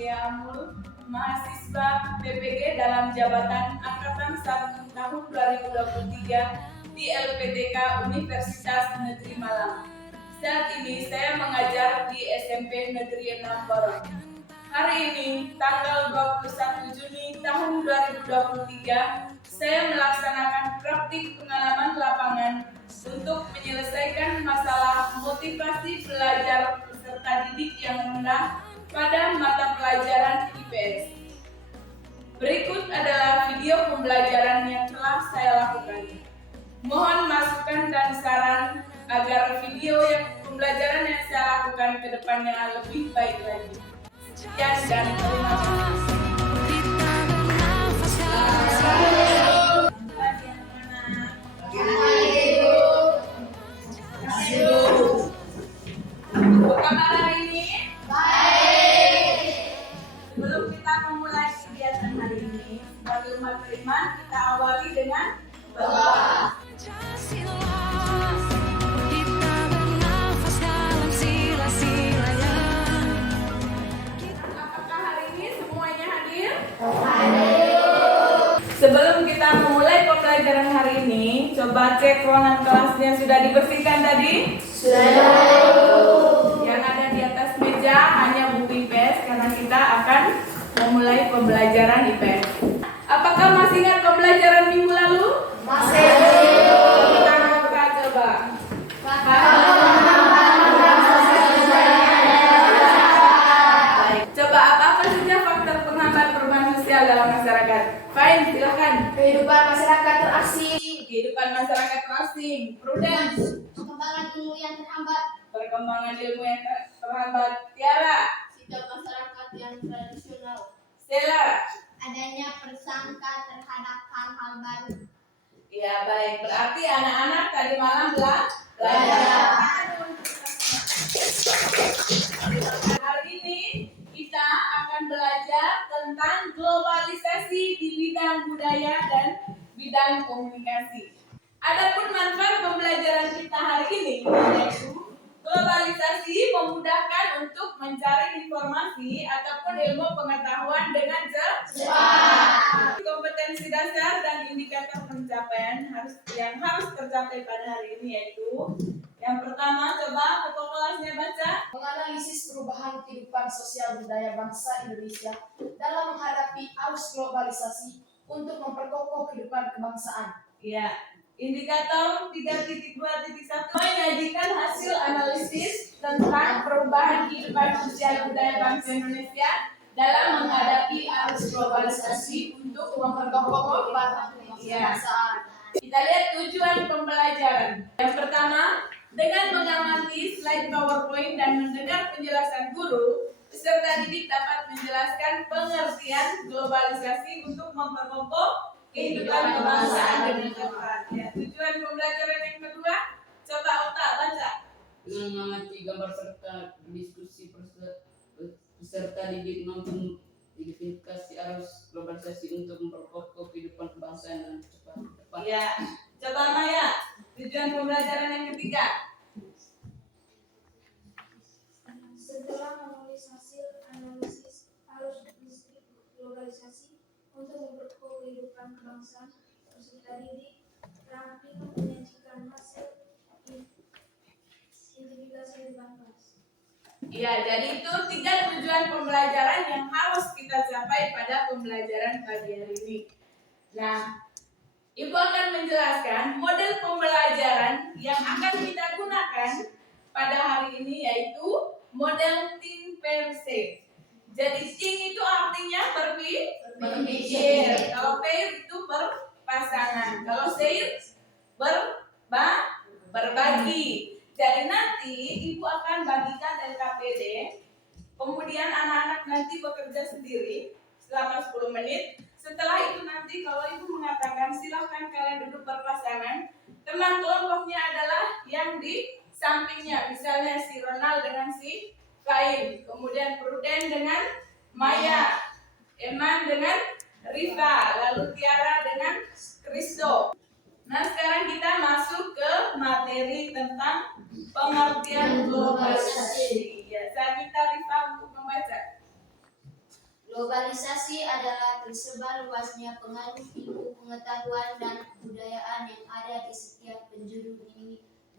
Amelia Amul, mahasiswa PPG dalam jabatan Angkatan 1 tahun 2023 di LPTK Universitas Negeri Malang. Saat ini saya mengajar di SMP Negeri 6 Barong. Hari ini, tanggal 21 Juni tahun 2023, saya melaksanakan praktik pengalaman lapangan untuk menyelesaikan masalah motivasi belajar peserta didik yang rendah pada mata pelajaran IPS. Berikut adalah video pembelajaran yang telah saya lakukan. Mohon masukan dan saran agar video pembelajaran yang saya lakukan ke depannya lebih baik lagi. Sekian dan terima kasih. Apa kabar hari ini? Baik. Sebelum kita memulai kegiatan hari ini, sebagai umat beriman, kita awali dengan berdoa. Apakah hari ini semuanya hadir? Hadir. Sebelum kita memulai pembelajaran hari ini, coba cek ruangan kelasnya sudah dibersihkan tadi? Sudah. Yang ada di atas meja hanya buku IPS karena kita akan memulai pembelajaran IPS. Apakah masih ingat pembelajaran minggu lalu? Masih. Kita buka coba. Coba apa saja faktor penghambat perubahan sosial dalam masyarakat? Fine, silakan. Kehidupan masyarakat terasing, Kehidupan masyarakat terasing. Prudence. perkembangan ilmu yang terhambat, Perkembangan ilmu yang terhambat. Tiara. sikap masyarakat yang tradisional, Stella. adanya persangka terhadap hal-hal baru. Ya baik, berarti anak-anak tadi malam belajar. Hari ini kita akan belajar tentang globalisasi di bidang budaya dan bidang komunikasi. Adapun manfaat pembelajaran kita hari ini yaitu globalisasi memudahkan untuk mencari informasi ataupun ilmu pengetahuan dengan cepat. Kompetensi dasar dan indikator pencapaian yang harus tercapai pada hari ini yaitu yang pertama, coba ketua kelasnya baca. Menganalisis perubahan kehidupan sosial budaya bangsa Indonesia dalam menghadapi arus globalisasi untuk memperkokoh kehidupan kebangsaan. Ya, indikator 3.2.1 menyajikan hasil analisis tentang perubahan kehidupan sosial budaya bangsa Indonesia dalam menghadapi arus globalisasi untuk memperkokoh kebangsaan. Kita lihat tujuan pembelajaran. Yang pertama, dengan mengamati slide PowerPoint dan mendengar penjelasan guru, peserta didik dapat menjelaskan pengertian globalisasi untuk memperkokoh kehidupan kebangsaan dengan cepat. Ya, tujuan pembelajaran yang kedua, coba Ota baca. Dengan mengamati gambar serta berdiskusi peserta didik mampu identifikasi arus globalisasi untuk memperkokoh kehidupan kebangsaan dengan cepat. Ya, coba Maya, tujuan pembelajaran yang ketiga. Setelah menulis hasil analisis arus globalisasi untuk memperkokoh kehidupan kebangsaan, peserta didik rampung menyajikan hasil identifikasi dengan kelas. Ya, jadi itu 3 tujuan pembelajaran yang harus kita capai pada pembelajaran pagi hari ini. Nah, Ibu akan menjelaskan model pembelajaran yang akan kita gunakan pada hari ini yaitu model think pair say. Jadi think itu artinya berpikir. Kalau pair itu berpasangan. Kalau say berbagi. Jadi nanti Ibu akan bagikan LKPD. Kemudian anak-anak nanti bekerja sendiri selama 10 menit. Setelah itu nanti kalau Ibu mengatakan silahkan kalian duduk berpasangan, teman kelompoknya adalah yang di sampingnya. Misalnya si Ronald dengan si Kain, kemudian Pruden dengan Maya, Eman dengan Riva, lalu Tiara dengan Kristo. Nah sekarang kita masuk ke materi tentang pengertian globalisasi. Ya, saya minta Riva untuk membaca. Globalisasi adalah tersebar luasnya pengaruh ilmu pengetahuan dan kebudayaan yang ada di setiap penjuru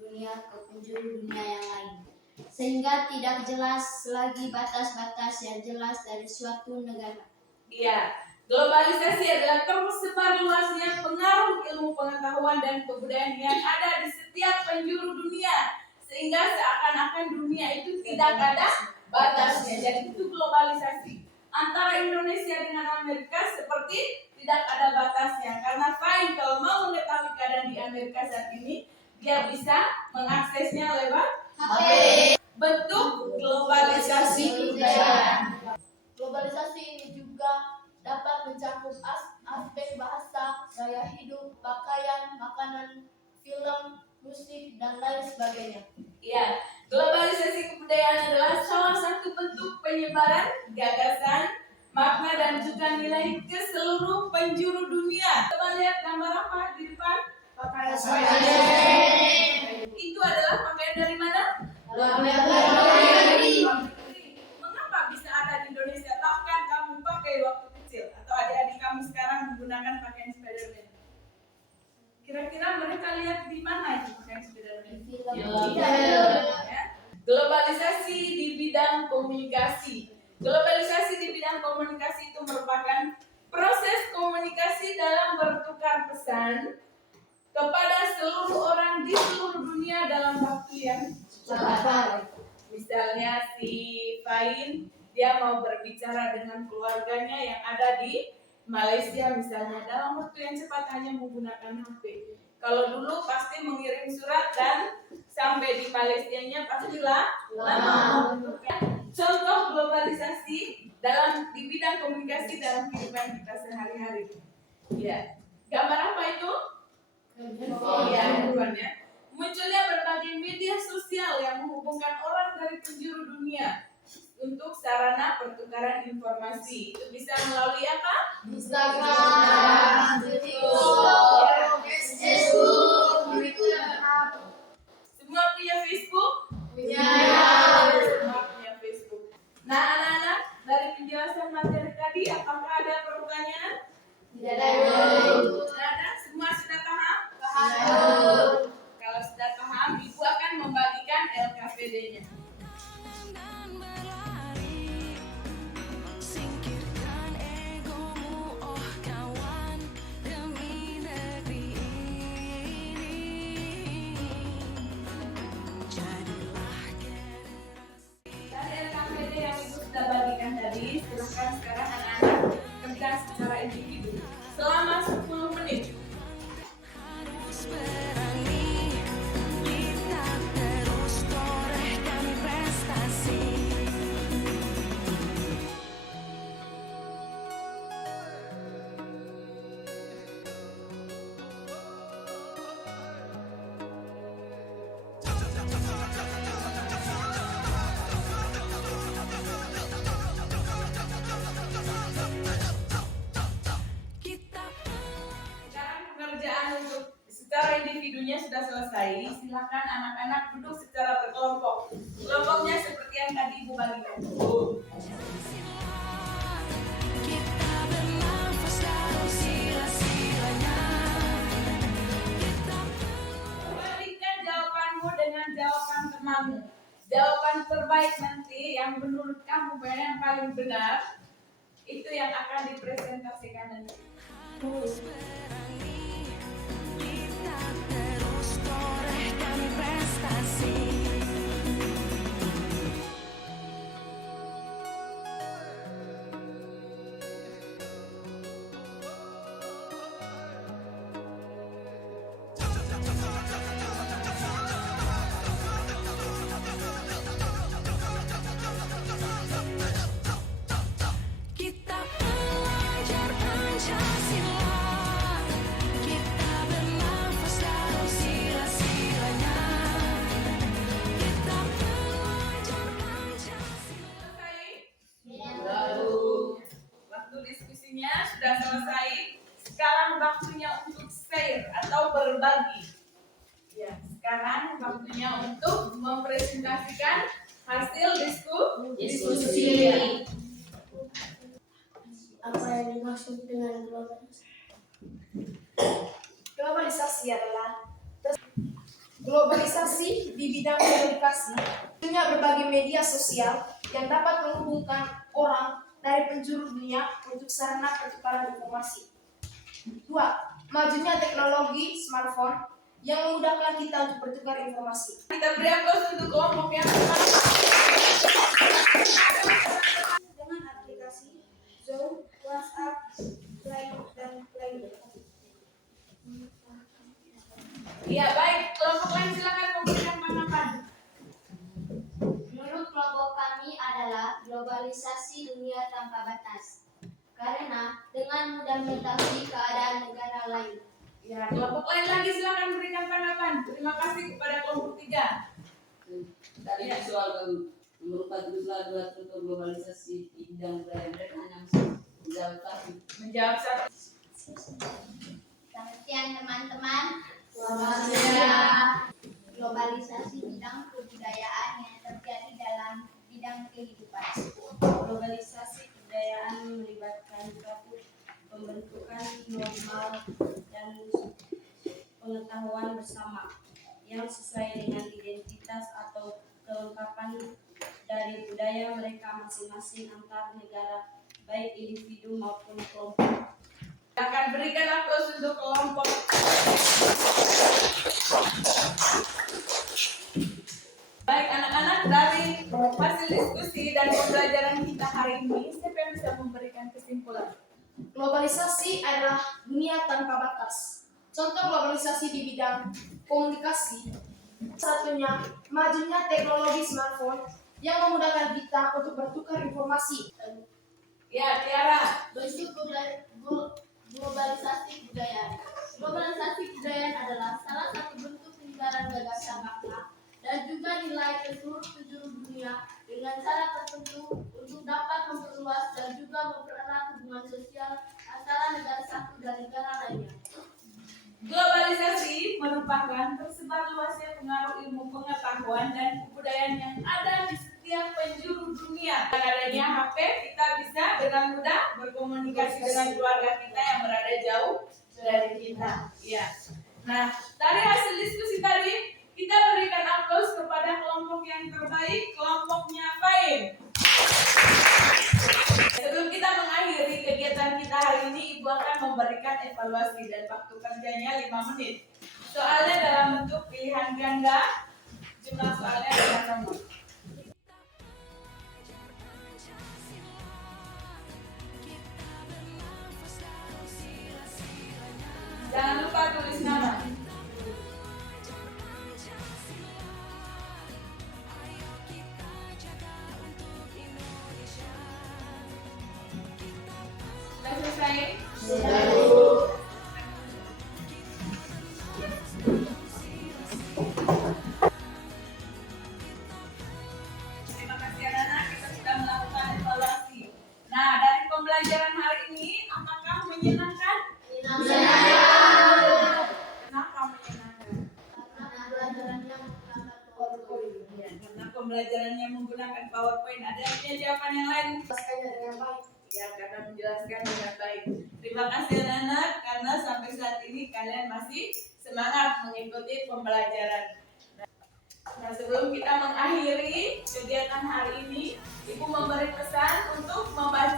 dunia ke penjuru dunia yang lain. Sehingga tidak jelas lagi batas-batas yang jelas dari suatu negara. Iya, globalisasi adalah tersebar luasnya pengaruh ilmu pengetahuan dan kebudayaan yang ada di setiap penjuru dunia, sehingga seakan-akan dunia itu tidak ada batasnya. Jadi itu globalisasi. Antara Indonesia dengan Amerika seperti tidak ada batasnya, karena fine kalau mau mengetahui keadaan di Amerika saat ini, dia bisa mengaksesnya lewat HP. Bentuk globalisasi budaya. Globalisasi ini juga dapat mencakup aspek bahasa, gaya hidup, pakaian, makanan, film, musik, dan lain sebagainya. Ya, globalisasi kebudayaan adalah salah satu bentuk penyebaran gagasan, makna dan juga nilai ke seluruh penjuru dunia. Coba lihat gambar apa di depan? Pakaian Itu adalah pakaian dari mana? Mengapa bisa ada di Indonesia? Bahkan kamu pakai waktu kecil atau adik-adik kamu sekarang menggunakan pakaian Spiderman. Kira-kira mereka lihat di mana itu pakaian Spiderman? Ya. Globalisasi di bidang komunikasi. Globalisasi di bidang komunikasi itu merupakan proses komunikasi dalam bertukar pesan kepada seluruh orang di seluruh dunia dalam waktu yang cepat. Misalnya si Fain, dia mau berbicara dengan keluarganya yang ada di Malaysia misalnya, dalam waktu yang cepat hanya menggunakan HP. Kalau dulu pasti mengirim surat dan sampai di Palestinanya pastilah lama. Contoh globalisasi di bidang komunikasi dalam kehidupan kita sehari-hari. Ya, gambar apa itu? Ya, bukannya. Munculnya berbagai media sosial yang menghubungkan orang dari penjuru dunia untuk sarana pertukaran informasi. Itu bisa melalui apa? Instagram, Facebook, Facebook, Twitter. Semua punya Facebook? Punya. Semua punya Facebook. Nah, anak-anak, dari penjelasan materi tadi, apakah ada pertanyaan? Tidak ada. Tidak ada? Semua sudah paham? Paham. Kalau sudah paham, Ibu akan membagikan LKPD-nya. Dari LKPD yang Ibu sudah bagikan tadi, silakan sekarang anak-anak kerja secara individu selama 10 menit. Sekarang pekerjaan untuk secara individunya sudah selesai. Silakan anak-anak duduk secara berkelompok. Kelompoknya seperti yang tadi Ibu bagikan. Bandingkan jawabanmu dengan jawaban temanmu. Jawaban terbaik nanti yang menurut kamu yang paling benar itu yang akan dipresentasikan nanti. Kita pelajar Pancasila, kita bernafas dalam sila-silanya. Kita pelajar Pancasila. Selesai? Waktu diskusinya sudah selesai. Sekarang waktunya untuk share atau berbagi. Ya, sekarang waktunya untuk mempresentasikan hasil diskusi. Globalisasi adalah globalisasi di bidang komunikasi, punya berbagai media sosial yang dapat menghubungkan orang dari penjuru dunia untuk sarana pertukaran informasi. 2. Majunya teknologi smartphone yang memudahkan kita untuk bertukar informasi. Kita beri aplaus untuk kelompok yang Dengan aplikasi Zoom, WhatsApp, Line, dan lainnya. Ya baik, kelompok lain silakan memberikan tanggapan. Menurut kelompok kami adalah globalisasi dunia tanpa batas. Karena dengan mudah mengetahui keadaan negara lain. Ya, kelompok lain lagi silakan berikan tanggapan. Terima kasih kepada kelompok 3. Tadi soal nomor 14 tentang globalisasi di bidang budaya, mereka hanya menjawab satu. Menjawab satu. Selamat siang teman-teman. Selamat siang. Globalisasi bidang kebudayaan yang terjadi dalam bidang kehidupan. Globalisasi kebudayaan melibatkan suatu pembentukan normal dan pengetahuan bersama yang sesuai dengan identitas atau kelengkapan dari budaya mereka masing-masing antar negara, baik individu maupun kelompok. Akan berikan aplaus untuk kelompok. Baik anak-anak, dari hasil diskusi dan pembelajaran kita hari ini, siapa yang bisa memberikan kesimpulan? Globalisasi adalah dunia tanpa batas. Contoh globalisasi di bidang komunikasi, satunya majunya teknologi smartphone yang memudahkan kita untuk bertukar informasi. Ya, Tiara. Bentuk globalisasi kebudayaan. Globalisasi kebudayaan adalah salah satu bentuk penyebaran gagasan makna dan juga nilai ke seluruh penjuru dunia dengan cara tertentu untuk dapat memperluas dan juga mempererat hubungan sosial antara negara satu dan negara lainnya. Globalisasi merupakan tersebar luasnya pengaruh ilmu pengetahuan dan kebudayaan yang ada di setiap penjuru dunia. Dengan adanya HP, kita bisa dengan mudah berkomunikasi dengan keluarga kita yang berada jauh dari kita. Ya. Nah, dari hasil diskusi tadi, kita berikan aplaus kepada kelompok yang terbaik, kelompoknya Fain. Sebelum kita mengakhiri kegiatan kita hari ini, Ibu akan memberikan evaluasi dan waktu kerjanya 5 menit. Soalnya dalam bentuk pilihan ganda, jumlah soalnya adalah nomor. Jangan lupa tulis nama. Sudah selesai? Terima kasih anak-anak, kita sudah melakukan evaluasi. Nah, dari pembelajaran hari ini, apakah menyenangkan? Kenapa menyenangkan? Ya, karena pembelajarannya menggunakan PowerPoint. Ada yang punya jawaban yang lain? Jelaskannya dengan baik. Ya, karena menjelaskan dengan baik. Terima kasih anak-anak, karena sampai saat ini kalian masih semangat mengikuti pembelajaran. Nah, sebelum kita mengakhiri kegiatan hari ini, Ibu memberi pesan untuk membaca